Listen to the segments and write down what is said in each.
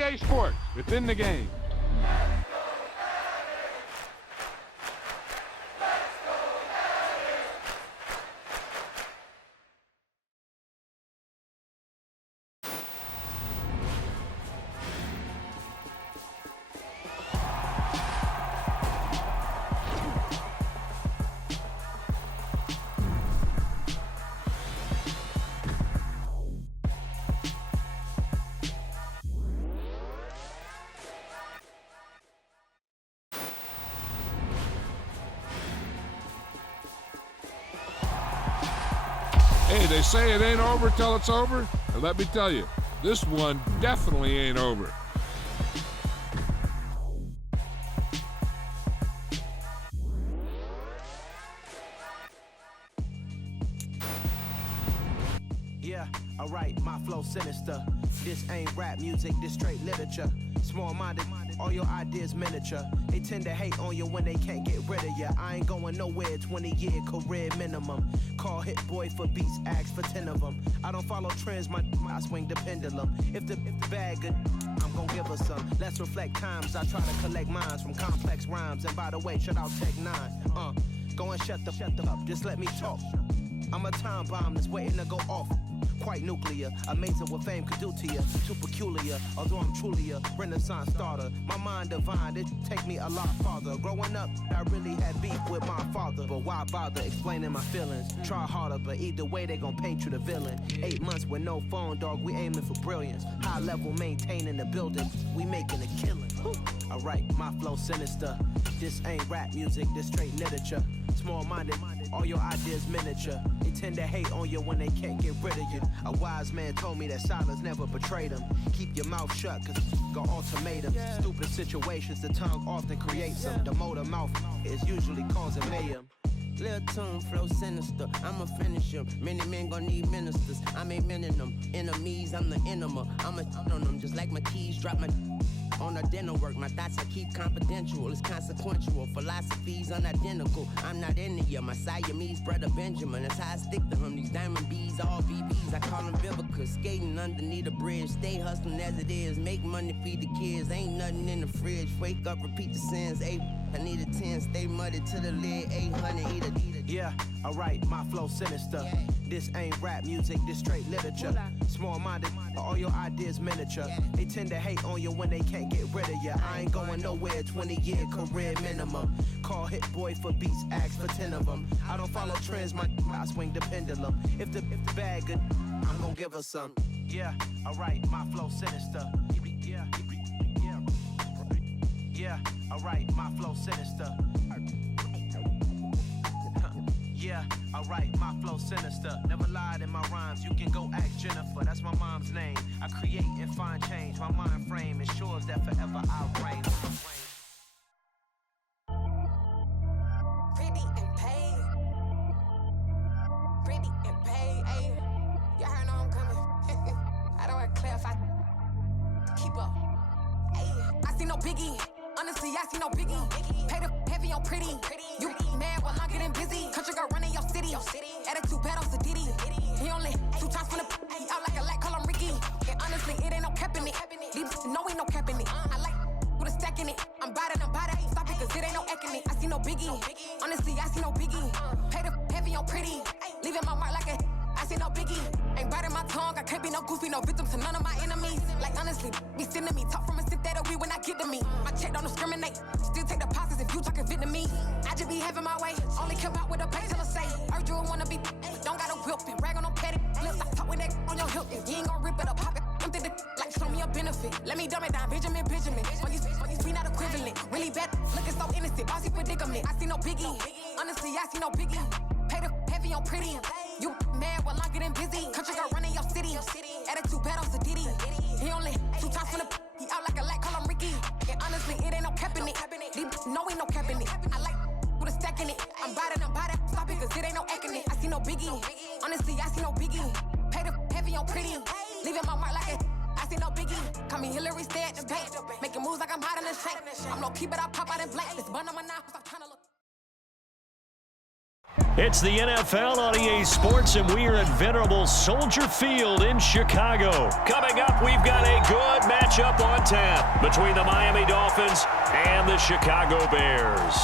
EA Sports, within the game. Hey, they say it ain't over till it's over. And let me tell you, this one definitely ain't over. Yeah, alright, my flow sinister. This ain't rap music, this straight literature. Small-minded, all your ideas miniature. They tend to hate on you when they can't get rid of you. I ain't going nowhere, 20-year career minimum. Call Hit Boy for beats, ask for 10 of them. I don't follow trends, I swing the pendulum. If the bag good, I'm gon' give her some. Let's reflect times, I try to collect minds from complex rhymes. And by the way, shut out Tech 9. Go and shut the up, just let me talk. I'm a time bomb that's waiting to go off. Quite nuclear, amazing what fame could do to you. Too peculiar, although I'm truly a renaissance starter. My mind divine, it take me a lot farther. Growing up, I really had beef with my father. But why bother explaining my feelings? Try harder, but either way they gon' paint you the villain. 8 months with no phone, dog, we aiming for brilliance. High level maintaining the building, we making a killing. Alright, my flow sinister. This ain't rap music, this straight literature. Small-minded, all your ideas miniature. They tend to hate on you when they can't get rid of you. A wise man told me that silence never betrayed him. Keep your mouth shut, cause go ultimatum. Stupid situations, the tongue often creates them. The motor mouth is usually causing mayhem. Lil' tune, flow sinister, I'ma finish him. Many men gon' need ministers, I'm a men in them. Enemies, I'm the enema. I'ma on them, just like my keys, drop my on the dinner work. My thoughts I keep confidential, it's consequential. Philosophies unidentical, I'm not in ya. My Siamese brother Benjamin, that's how I stick to him. These diamond bees, all BBs, I call them Vivica. Skating underneath the bridge, stay hustling as it is. Make money, feed the kids, ain't nothing in the fridge. Wake up, repeat the sins, I need a 10, stay muddy to the lid, 800, eat a. Yeah, alright, my flow sinister. This ain't rap music, this straight literature. Small-minded, all your ideas miniature. They tend to hate on you when they can't get rid of you. I ain't going nowhere, 20-year career minimum. Call Hit Boy for beats, ask for 10 of them. I don't follow trends, I swing the pendulum. If the bag good, I'm gon' give her some. Yeah, alright, my flow sinister. Yeah, alright, my flow sinister. Yeah, alright, my flow sinister. Never lied in my rhymes, you can go ask Jennifer, that's my mom's name. I create and find change, my mind frame ensures that forever I'll reign. Pretty and paid. Pretty and paid, ayy. Y'all heard know I'm coming. I don't want to clarify. Keep up. Ayy. I see no biggie. Honestly, I see no biggie. Pay the heavy on pretty. You mad while I'm getting busy. Country girl running your city. Attitude bad on Sadiddy. He only 2 times from the he out like a light, call him Ricky. And honestly, it ain't no cap in it. These know ain't no cap in it. I like with a stack in it. I'm bout it. Stop it, cause it ain't no acting it. I see no biggie. Honestly, I see no biggie. Pay the heavy on pretty. Leaving my mark like a I see no biggie. Ain't biting my tongue. I can't be no goofy, no victim to none of my enemies. Like honestly, be sending me talk from a sit that'll be when I get to me. My check don't discriminate. Still take deposits if you talking Vietnamese. I just be having my way. Only care about what the pay till I say. Urge you wanna be, don't gotta whip and rag on no petty. Lips, I talk with that on your hip. If you ain't gon' rip it up, pop it. Empty the like show me a benefit. Let me dumb it down, Benjamin. For you not equivalent. Really bad, looking so innocent. Bossy predicament. I see no biggie. Honestly, I see no biggie. Pay the heavy on pretty. You mad while I'm getting busy. Country girl running your city. Attitude bad on Sadiddy. He only 2 times from the he out like a light, call him Ricky. And honestly, it ain't no cap in it. These know ain't no cap in it. I like with a stack in it. I'm bout it. Stop it, cause it ain't no acting it. I see no biggie. Honestly, I see no biggie. Pay the heavy on pretty. Leaving my mark like a I see no biggie. Call me Hillary, stay at the bank. Making moves like I'm hot in the shank. I'm low key, but I pop out in blank. This bun on my knife, stop trying to look. It's the NFL on EA Sports, and we are at venerable Soldier Field in Chicago. Coming up, we've got a good matchup on tap between the Miami Dolphins and the Chicago Bears.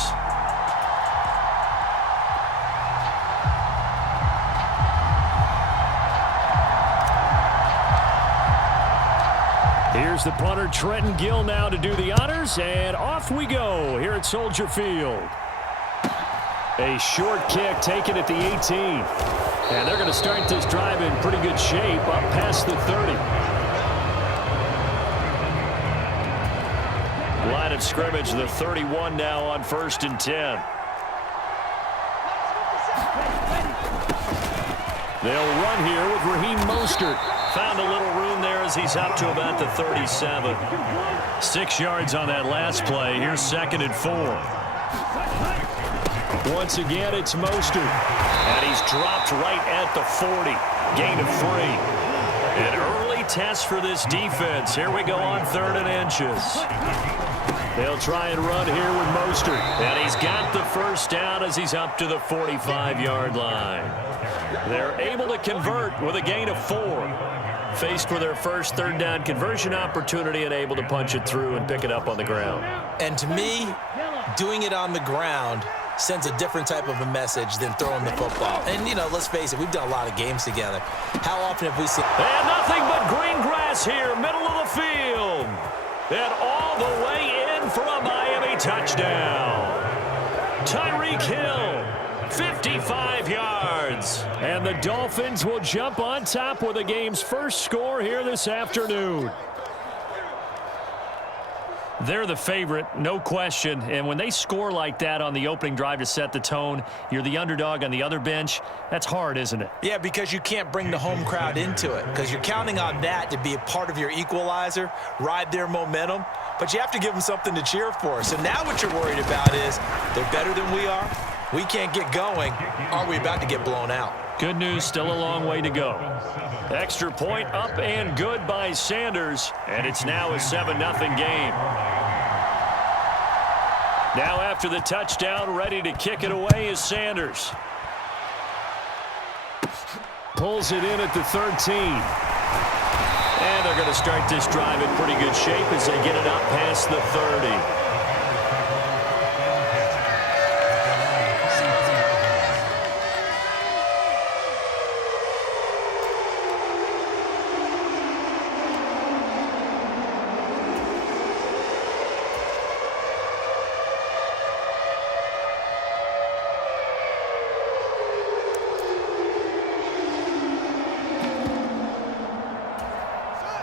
Here's the punter, Trenton Gill, now to do the honors, and off we go here at Soldier Field. A short kick taken at the 18. And they're going to start this drive in pretty good shape up past the 30. Line of scrimmage, the 31 now on 1st and 10. They'll run here with Raheem Mostert. Found a little room there as he's up to about the 37. 6 yards on that last play. Here's 2nd and 4. Once again, it's Mostert. And he's dropped right at the 40. Gain of 3. An early test for this defense. Here we go on 3rd and inches. They'll try and run here with Mostert. And he's got the first down as he's up to the 45-yard line. They're able to convert with a gain of 4. Faced with their first 3rd down conversion opportunity and able to punch it through and pick it up on the ground. And to me, doing it on the ground sends a different type of a message than throwing the football. And, you know, let's face it, we've done a lot of games together. How often have we seen... And nothing but green grass here, middle of the field. And all the way in for a Miami touchdown. Tyreek Hill, 55 yards. And the Dolphins will jump on top with the game's first score here this afternoon. They're the favorite, no question. And when they score like that on the opening drive to set the tone, you're the underdog on the other bench. That's hard, isn't it? Yeah, because you can't bring the home crowd into it, because you're counting on that to be a part of your equalizer, ride their momentum. But you have to give them something to cheer for. So now what you're worried about is they're better than we are. We can't get going. Are we about to get blown out? Good news, still a long way to go. Extra point up and good by Sanders, and it's now a 7-0 game. Now after the touchdown, ready to kick it away is Sanders. Pulls it in at the 13. And they're going to start this drive in pretty good shape as they get it up past the 30.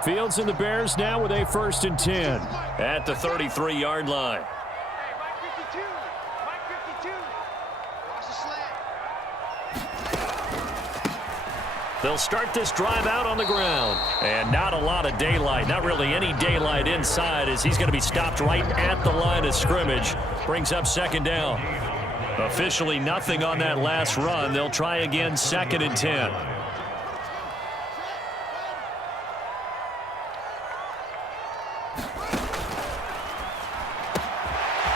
Fields and the Bears now with a 1st and 10 at the 33-yard line. They'll start this drive out on the ground. And not a lot of daylight, not really any daylight inside, as he's going to be stopped right at the line of scrimmage. Brings up 2nd down. Officially nothing on that last run. They'll try again 2nd and 10.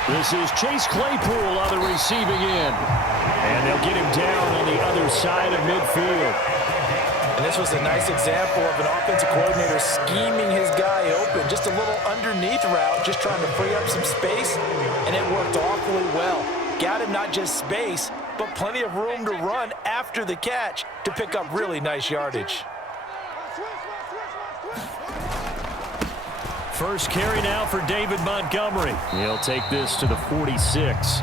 This is Chase Claypool on the receiving end. And they'll get him down on the other side of midfield. And this was a nice example of an offensive coordinator scheming his guy open. Just a little underneath route, just trying to free up some space, and it worked awfully well. Got him not just space, but plenty of room to run after the catch to pick up really nice yardage. First carry now for David Montgomery. He'll take this to the 46.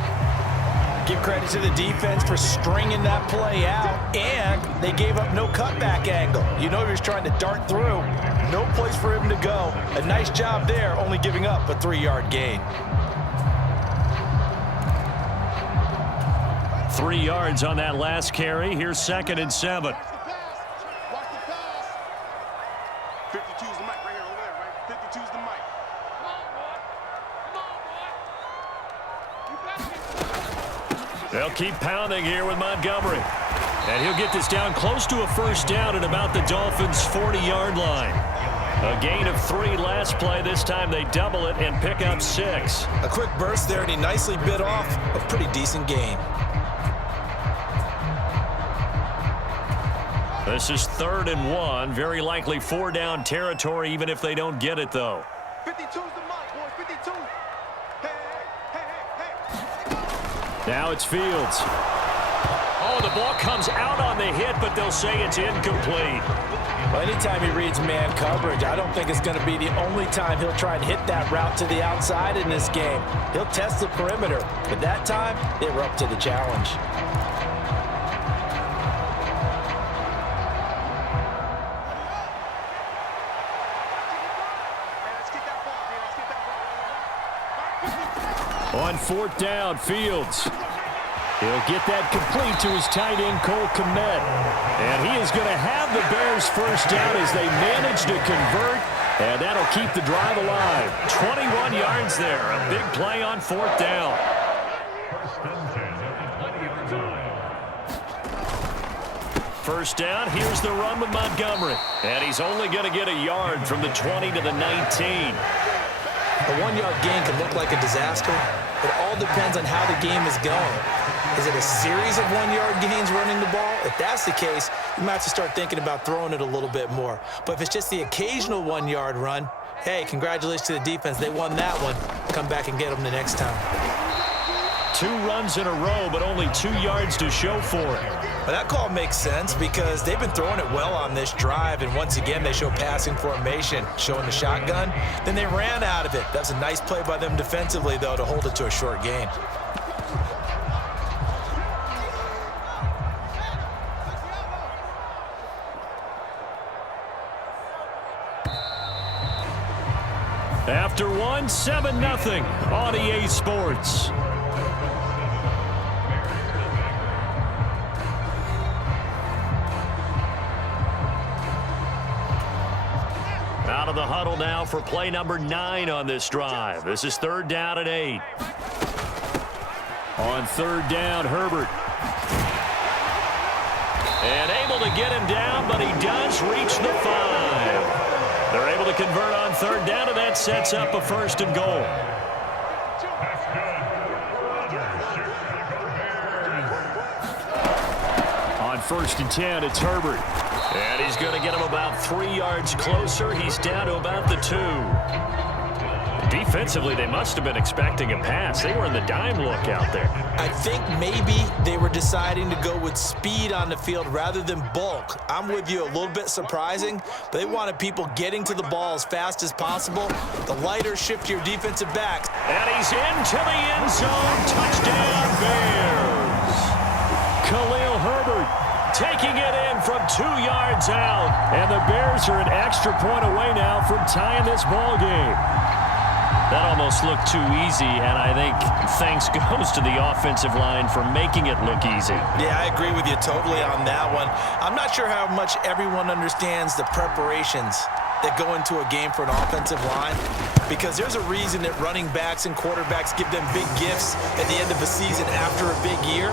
Give credit to the defense for stringing that play out, and they gave up no cutback angle. You know he was trying to dart through. No place for him to go. A nice job there, only giving up a 3-yard gain. 3 yards on that last carry. Here's 2nd and 7. They'll keep pounding here with Montgomery. And he'll get this down close to a 1st down at about the Dolphins' 40-yard line. A gain of 3 last play. This time they double it and pick up 6. A quick burst there, and he nicely bit off a pretty decent gain. This is 3rd and 1. Very likely 4-down territory, even if they don't get it, though. 52's the mark, boys. 52. Hey. Now it's Fields. Oh, the ball comes out on the hit, but they'll say it's incomplete. Well, anytime he reads man coverage, I don't think it's going to be the only time he'll try and hit that route to the outside in this game. He'll test the perimeter, but that time, they were up to the challenge. On 4th down, Fields. He'll get that complete to his tight end, Cole Kmet. And he is going to have the Bears first down as they manage to convert. And that'll keep the drive alive. 21 yards there. A big play on 4th down. First down, here's the run with Montgomery. And he's only going to get a yard from the 20 to the 19. A 1-yard gain can look like a disaster. It all depends on how the game is going. Is it a series of 1-yard gains running the ball? If that's the case, you might have to start thinking about throwing it a little bit more. But if it's just the occasional 1-yard run, hey, congratulations to the defense. They won that one. Come back and get them the next time. 2 runs in a row, but only 2 yards to show for it. Well, that call makes sense because they've been throwing it well on this drive, and once again, they show passing formation, showing the shotgun. Then they ran out of it. That's a nice play by them defensively, though, to hold it to a short gain. After 1, 7-0 on EA Sports. Out of the huddle now for play number 9 on this drive. This is 3rd down and 8. On 3rd down, Herbert. And able to get him down, but he does reach the 5. They're able to convert on 3rd down, and that sets up a 1st and goal. On 1st and 10, it's Herbert. And he's going to get him about 3 yards closer. He's down to about the 2. Defensively, they must have been expecting a pass. They were in the dime look out there. I think maybe they were deciding to go with speed on the field rather than bulk. I'm with you, a little bit surprising, but they wanted people getting to the ball as fast as possible. The lighter, shiftier defensive backs. And he's into the end zone. Touchdown, Bears. Khalil Herbert taking it in from 2 yards out. And the Bears are an extra point away now from tying this ball game. That almost looked too easy, and I think thanks goes to the offensive line for making it look easy. Yeah, I agree with you totally on that one. I'm not sure how much everyone understands the preparations that go into a game for an offensive line, because there's a reason that running backs and quarterbacks give them big gifts at the end of a season after a big year.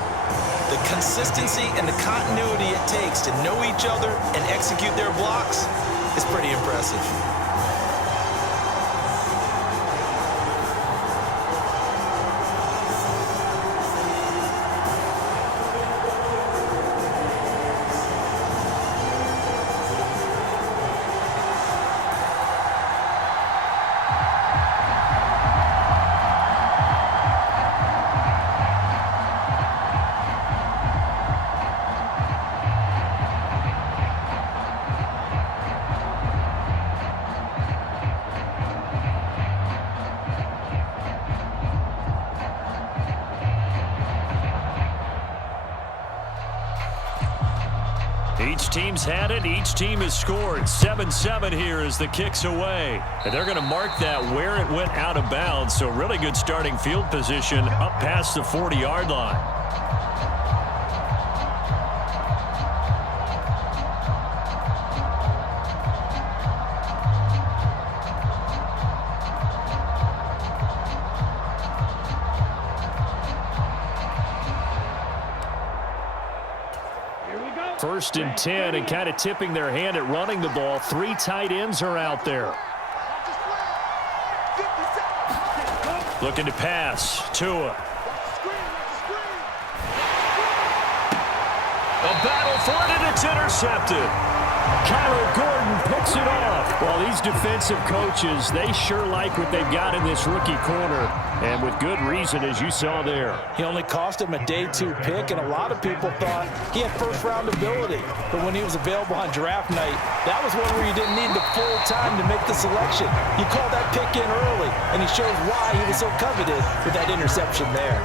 The consistency and the continuity it takes to know each other and execute their blocks is pretty impressive. Each team's had it. Each team has scored. 7-7 here as the kick's away. And they're going to mark that where it went out of bounds. So really good starting field position up past the 40-yard line. First and 10, and kind of tipping their hand at running the ball. 3 tight ends are out there. Looking to pass. Tua. A battle for it, and it's intercepted. Kyler Gordon picks it off. Well, these defensive coaches, they sure like what they've got in this rookie corner, and with good reason, as you saw there. He only cost him a day 2 pick, and a lot of people thought he had first-round ability. But when he was available on draft night, that was one where you didn't need the full time to make the selection. You called that pick in early, and he shows why he was so coveted with that interception there.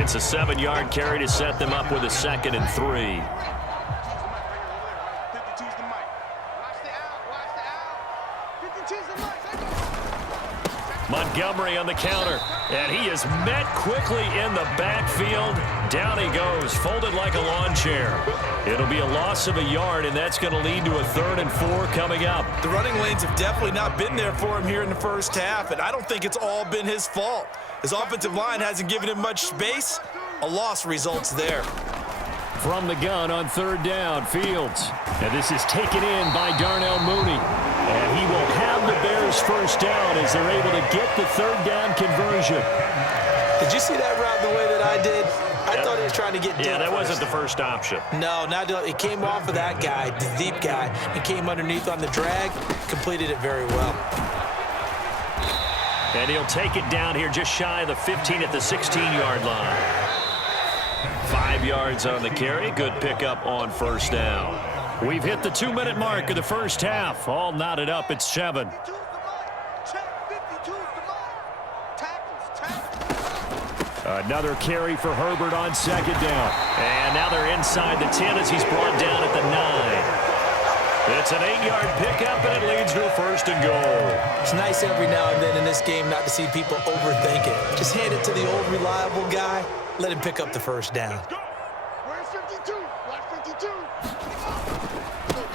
It's a 7-yard carry to set them up with a 2nd and 3. Montgomery on the counter, and he is met quickly in the backfield. Down he goes, folded like a lawn chair. It'll be a loss of a yard, and that's going to lead to a 3rd and 4 coming up. The running lanes have definitely not been there for him here in the first half, and I don't think it's all been his fault. His offensive line hasn't given him much space. A loss results there. From the gun on 3rd down, Fields. And this is taken in by Darnell Mooney. And he will have the Bears first down as they're able to get the 3rd down conversion. Did you see that route the way that I did? I thought he was trying to get deep. Yeah, that wasn't the first option. No, it came off of that guy, the deep guy, and came underneath on the drag, completed it very well. And he'll take it down here just shy of the 15 at the 16-yard line. 5 yards on the carry. Good pickup on first down. We've hit the 2-minute mark of the first half. All knotted up at 7. Another carry for Herbert on 2nd down. And now they're inside the 10 as he's brought down at the 9. It's an 8-yard pickup, and it leads to a 1st and goal. It's nice every now and then in this game not to see people overthink it. Just hand it to the old reliable guy. Let him pick up the first down. Where's 52? Watch 52.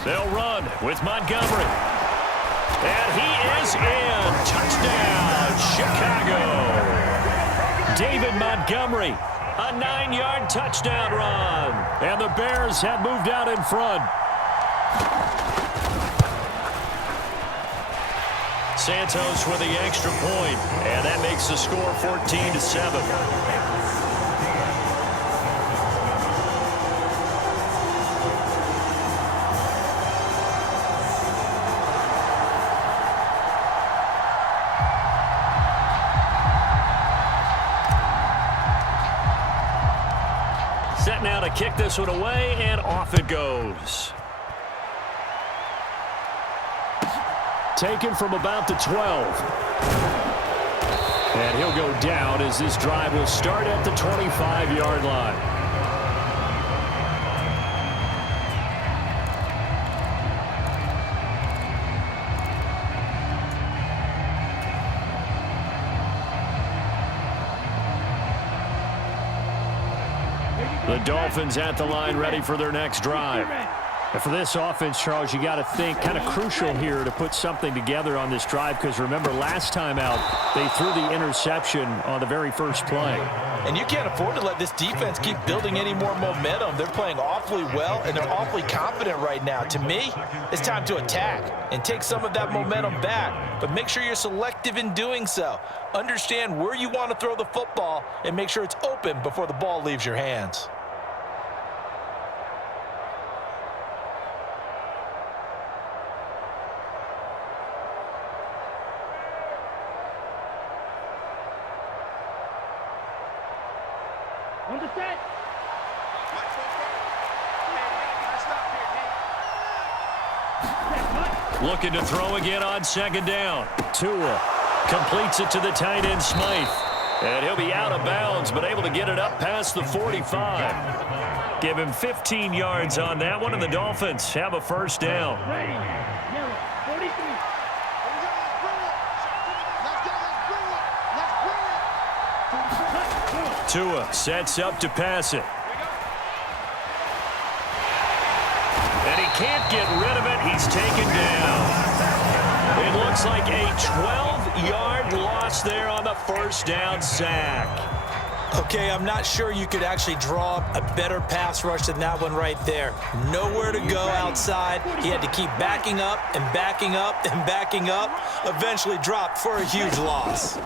They'll run with Montgomery. And he is in. Touchdown, Chicago. David Montgomery, a 9-yard touchdown run. And the Bears have moved out in front. Santos with the extra point, and that makes the score 14-7. Set now to kick this one away, and off it goes. Taken from about the 12. And he'll go down as this drive will start at the 25-yard line. The Dolphins at the line ready for their next drive. And for this offense, Charles, you got to think kind of crucial here to put something together on this drive, because remember last time out they threw the interception on the very first play. And you can't afford to let this defense keep building any more momentum. They're playing awfully well, and they're awfully confident right now. To me, it's time to attack and take some of that momentum back, but make sure you're selective in doing so. Understand where you want to throw the football and make sure it's open before the ball leaves your hands. On the set. Looking to throw again on 2nd down. Tua completes it to the tight end Smythe. And he'll be out of bounds, but able to get it up past the 45. Give him 15 yards on that one, and the Dolphins have a first down. Ready. Yellow. 43. Tua sets up to pass it. And he can't get rid of it. He's taken down. It looks like a 12-yard loss there on the first down sack. Okay, I'm not sure you could actually draw up a better pass rush than that one right there. Nowhere to go outside. He had to keep backing up and backing up and backing up. Eventually dropped for a huge loss.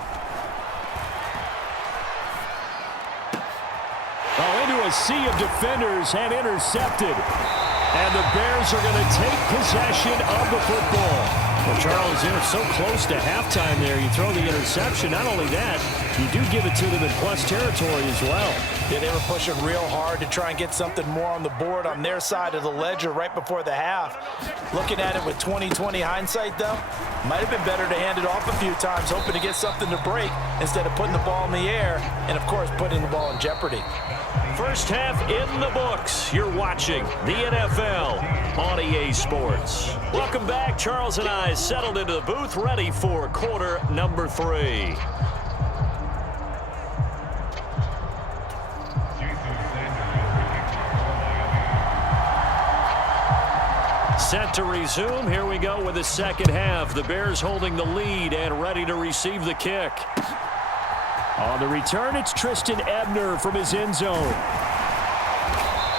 Oh, into through a sea of defenders and intercepted. And the Bears are going to take possession of the football. Well, Charles, you're so close to halftime there. You throw the interception. Not only that, you do give it to them in plus territory as well. Yeah, they were pushing real hard to try and get something more on the board on their side of the ledger right before the half. Looking at it with 20/20 hindsight, though, might have been better to hand it off a few times, hoping to get something to break instead of putting the ball in the air and, of course, putting the ball in jeopardy. First half in the books. You're watching the NFL on EA Sports. Welcome back. Charles and I settled into the booth, ready for quarter number 3. Set to resume. Here we go with the second half. The Bears holding the lead and ready to receive the kick. On the return, it's Tristan Ebner from his end zone.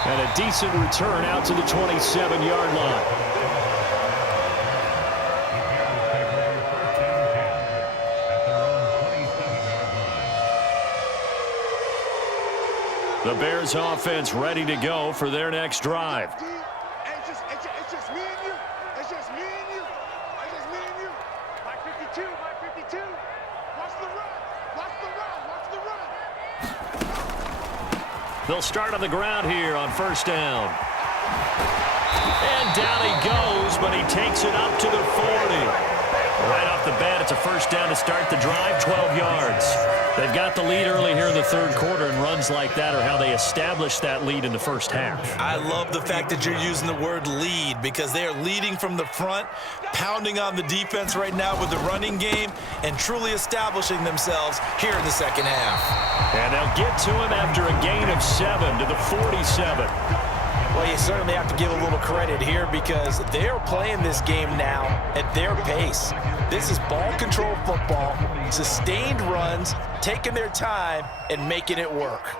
And a decent return out to the 27-yard line. The Bears offense ready to go for their next drive. It's just me and you. It's just me and you. It's just me and you. My 52, my 52. Watch the run. Watch the run. Watch the run. They'll start on the ground here on first down. And down he goes, but he takes it up to the 40. Right off the bat, it's a first down to start the drive, 12 yards. They've got the lead early here in the third quarter, and runs like that are how they establish that lead in the first half. I love the fact that you're using the word lead because they are leading from the front, pounding on the defense right now with the running game, and truly establishing themselves here in the second half. And they'll get to him after a gain of 7 to the 47. Well, you certainly have to give a little credit here because they're playing this game now at their pace. This is ball control football, sustained runs, taking their time, and making it work.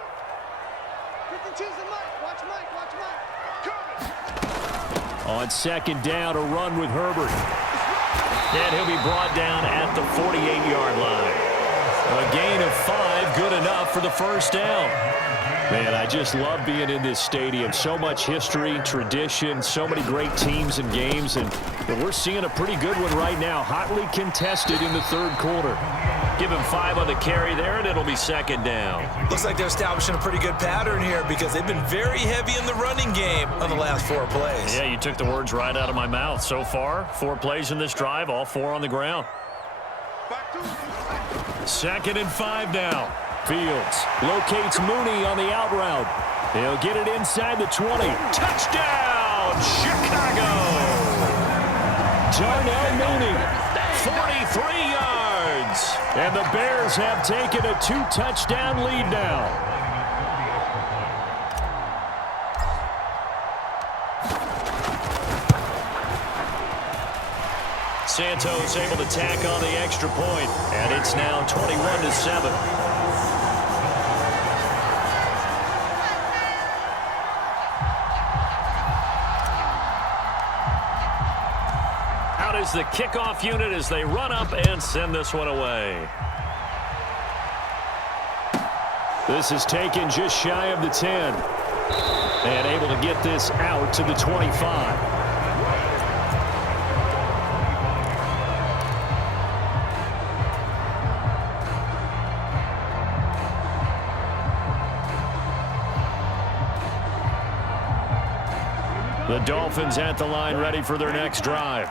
On second down, a run with Herbert. And he'll be brought down at the 48-yard line. A gain of 5, good enough for the first down. Man, I just love being in this stadium. So much history, tradition, so many great teams and games, and we're seeing a pretty good one right now, hotly contested in the third quarter. Give him 5 on the carry there, and it'll be second down. Looks like they're establishing a pretty good pattern here because they've been very heavy in the running game on the last 4 plays. Yeah, you took the words right out of my mouth. So far, 4 plays in this drive, all 4 on the ground. Second and 5 now. Fields locates Mooney on the out route. He'll get it inside the 20. Touchdown, Chicago! Darnell Mooney, 43 yards. And the Bears have taken a 2-touchdown lead now. Santos able to tack on the extra point, and it's now 21-7. Is the kickoff unit as they run up and send this one away. This is taken just shy of the 10. And able to get this out to the 25. The Dolphins at the line ready for their next drive.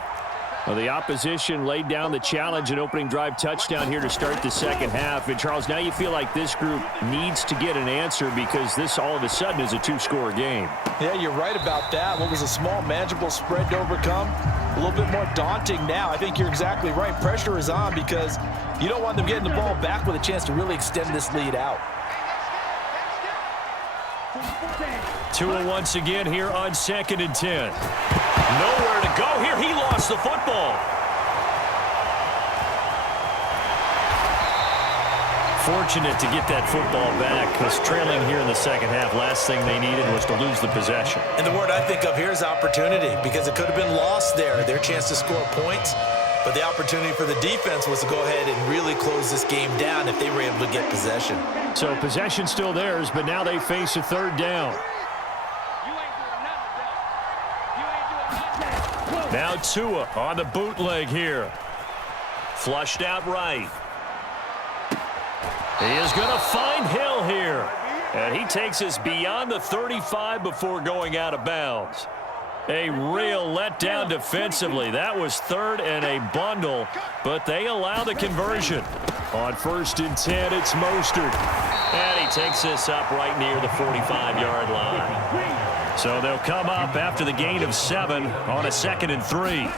Well, the opposition laid down the challenge and opening drive touchdown here to start the second half. And, Charles, now you feel like this group needs to get an answer because this all of a sudden is a 2-score game. Yeah, you're right about that. What was a small, manageable spread to overcome, a little bit more daunting now. I think you're exactly right. Pressure is on because you don't want them getting the ball back with a chance to really extend this lead out. Tua once again here on second and 10. Nowhere to go here. He lost the football. Fortunate to get that football back because trailing here in the second half, last thing they needed was to lose the possession. And the word I think of here is opportunity because it could have been lost there. Their chance to score points. But the opportunity for the defense was to go ahead and really close this game down if they were able to get possession. So possession still theirs, but now they face a third down. Now Tua on the bootleg here. Flushed out right. He is going to find Hill here. And he takes us beyond the 35 before going out of bounds. A real letdown defensively. That was third and a bundle, but they allow the conversion. On 1st and 10, it's Mostert. And he takes this up right near the 45-yard line. So they'll come up after the gain of 7 on a 2nd and 3.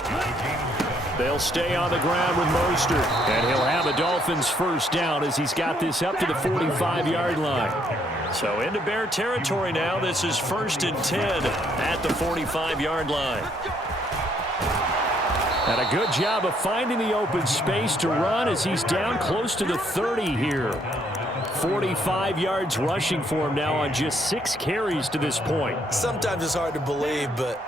They'll stay on the ground with Mostert, and he'll have a Dolphins first down as he's got this up to the 45-yard line. So into Bear territory now. This is 1st and 10 at the 45-yard line. And a good job of finding the open space to run as he's down close to the 30 here. 45 yards rushing for him now on just 6 carries to this point. Sometimes it's hard to believe, but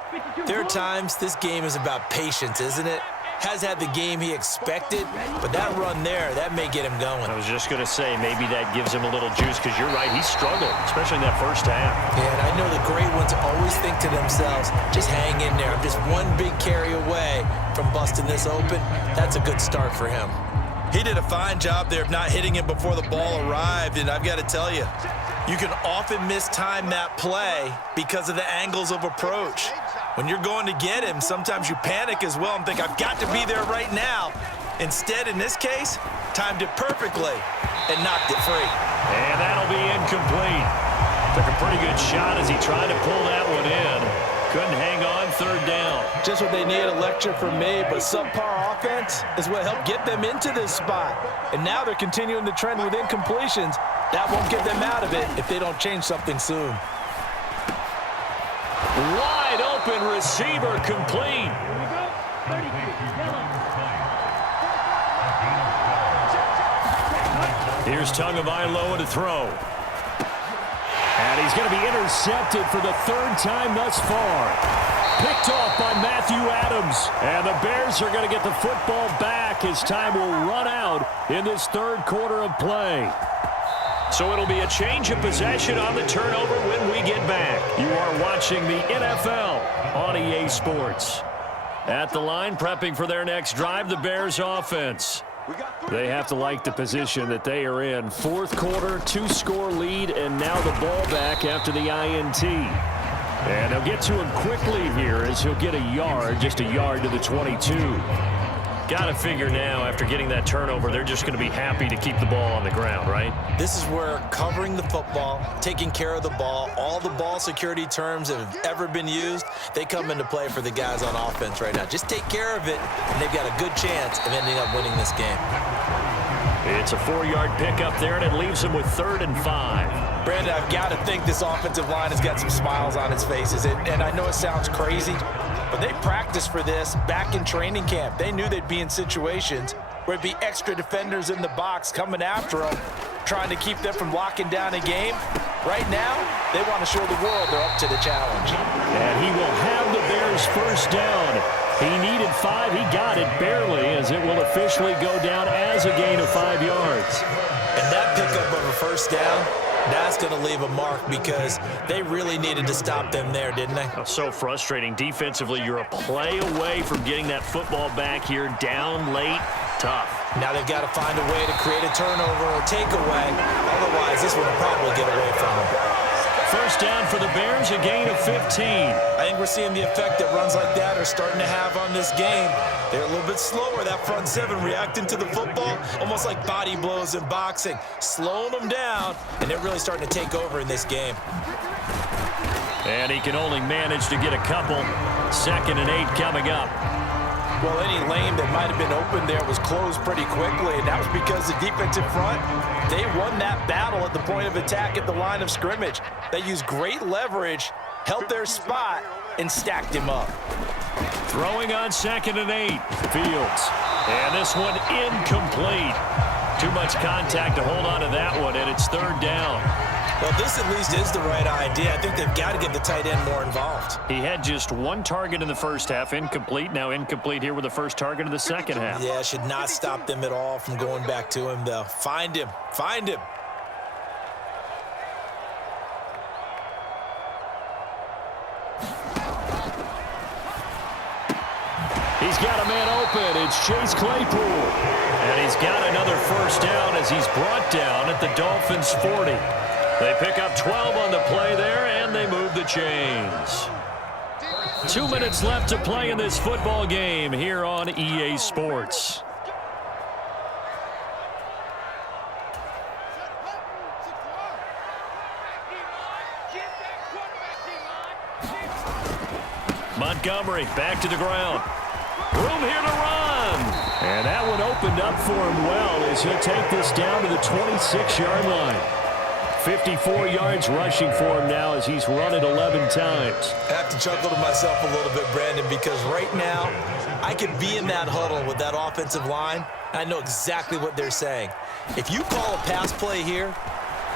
there are times this game is about patience, isn't it? Has had the game he expected, but that run there, that may get him going. I was just going to say, maybe that gives him a little juice, because you're right, he struggled, especially in that first half. Yeah, and I know the great ones always think to themselves, just hang in there. I'm just one big carry away from busting this open. That's a good start for him. He did a fine job there of not hitting him before the ball arrived, and I've got to tell you, you can often mistime that play because of the angles of approach. When you're going to get him, sometimes you panic as well and think, I've got to be there right now. Instead, in this case, timed it perfectly and knocked it free. And that'll be incomplete. Took a pretty good shot as he tried to pull that one in. Couldn't hang on 3rd down. Just what they need, a lecture from me, but subpar offense is what helped get them into this spot. And now they're continuing the trend with incompletions. That won't get them out of it if they don't change something soon. Wide open receiver complete. Here's Tagovailoa to throw. And he's going to be intercepted for the 3rd time thus far. Picked off by Matthew Adams. And the Bears are going to get the football back as time will run out in this 3rd quarter of play. So it'll be a change of possession on the turnover when we get back. You are watching the NFL on EA Sports. At the line, prepping for their next drive, the Bears offense. They have to like the position that they are in. 4th quarter, 2-score lead, and now the ball back after the INT. And they'll get to him quickly here as he'll get a yard, just a yard to the 22. Got to figure now, after getting that turnover, they're just going to be happy to keep the ball on the ground, right? This is where covering the football, taking care of the ball, all the ball security terms that have ever been used, they come into play for the guys on offense right now. Just take care of it, and they've got a good chance of ending up winning this game. It's a 4-yard pickup there, and it leaves them with 3rd and 5. Brandon, I've got to think this offensive line has got some smiles on its faces, and I know it sounds crazy, but they practiced for this back in training camp. They knew they'd be in situations where it'd be extra defenders in the box coming after them, trying to keep them from locking down a game. Right now, they want to show the world they're up to the challenge. And he will have the Bears first down. He needed 5. He got it barely, as it will officially go down as a gain of 5 yards. And that pickup of a first down, that's going to leave a mark because they really needed to stop them there, didn't they? So frustrating. Defensively, you're a play away from getting that football back here, down late. Tough. Now they've got to find a way to create a turnover or takeaway. Otherwise, this one will probably get away from them. First down for the Bears, a gain of 15. I think we're seeing the effect that runs like that are starting to have on this game. They're a little bit slower, that front 7 reacting to the football, almost like body blows in boxing, slowing them down, and they're really starting to take over in this game. And he can only manage to get a couple. 2nd and 8 coming up. Well, any lane that might have been open there was closed pretty quickly, and that was because the defensive front, they won that battle at the point of attack at the line of scrimmage. They used great leverage, held their spot, and stacked him up. Throwing on 2nd and 8. Fields. And this one incomplete. Too much contact to hold on to that one, and it's 3rd down. Well, this at least is the right idea. I think they've got to get the tight end more involved. He had just one target in the first half, incomplete. Now incomplete here with the first target of the second half. Yeah, should not stop them at all from going back to him, though. Find him. Find him. He's got a man open. It's Chase Claypool. And he's got another first down as he's brought down at the Dolphins' 40. They pick up 12 on the play there, and they move the chains. 2 minutes left to play in this football game here on EA Sports. Montgomery back to the ground. Room here to run. And that one opened up for him well as he'll take this down to the 26-yard line. 54 yards rushing for him now as he's run it 11 times. I have to chuckle to myself a little bit, Brandon, because right now I could be in that huddle with that offensive line, and I know exactly what they're saying. If you call a pass play here,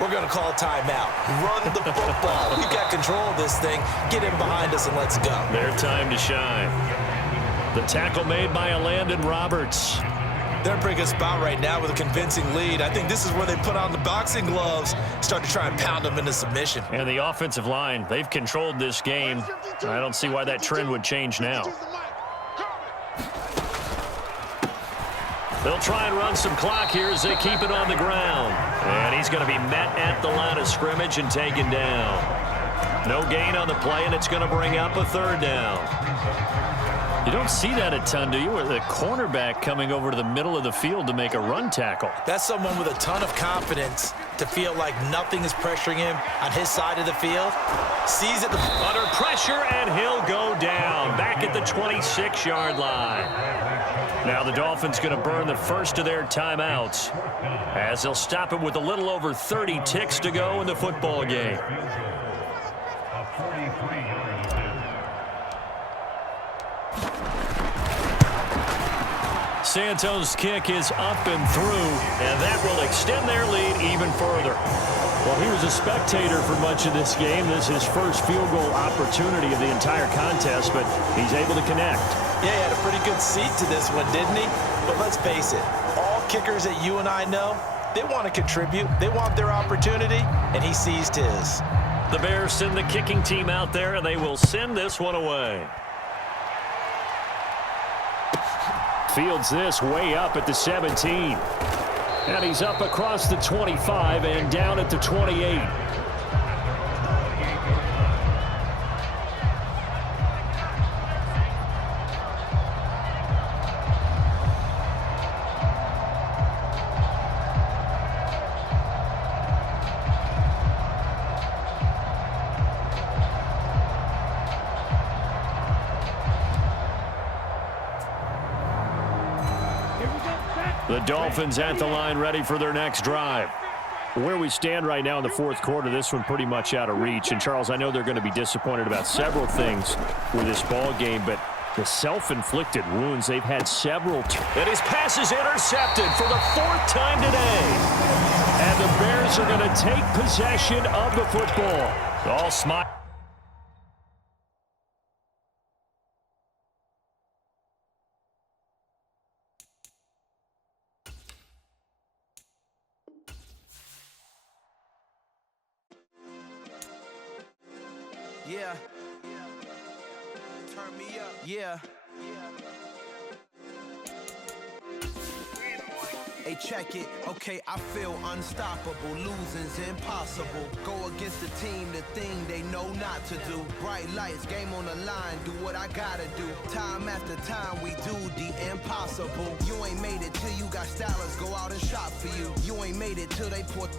we're going to call a timeout. Run the football. We've got control of this thing. Get in behind us and let's go. Their time to shine. The tackle made by Landon Roberts. They're in a pretty good spot right now with a convincing lead. I think this is where they put on the boxing gloves, start to try and pound them into submission. And the offensive line, they've controlled this game. I don't see why that trend would change now. They'll try and run some clock here as they keep it on the ground. And he's going to be met at the line of scrimmage and taken down. No gain on the play, and it's going to bring up a third down. You don't see that a ton, do you? With a cornerback coming over to the middle of the field to make a run tackle. That's someone with a ton of confidence to feel like nothing is pressuring him on his side of the field. Sees it under pressure, and he'll go down back at the 26-yard line. Now the Dolphins going to burn the first of their timeouts as they'll stop it with a little over 30 ticks to go in the football game. Santos' kick is up and through, and that will extend their lead even further. Well, he was a spectator for much of this game. This is his first field goal opportunity of the entire contest, but he's able to connect. Yeah, he had a pretty good seat to this one, didn't he? But let's face it, all kickers that you and I know, they want to contribute. They want their opportunity, and he seized his. The Bears send the kicking team out there, and they will send this one away. Fields this way up at the 17. And he's up across the 25 and down at the 28. The Dolphins at the line ready for their next drive. Where we stand right now in the fourth quarter, this one pretty much out of reach. And, Charles, I know they're going to be disappointed about several things with this ball game, but the self-inflicted wounds, they've had several. And his pass is intercepted for the fourth time today. And the Bears are going to take possession of the football. All smart. Yeah. Turn me up. Yeah. Hey, check it. Okay, I feel unstoppable. Losing's impossible. Go against the team, the thing they know not to do. Bright lights, game on the line. Do what I gotta do. Time after time, we do the impossible. You ain't made it till you got stylists go out and shop for you. You ain't made it till they put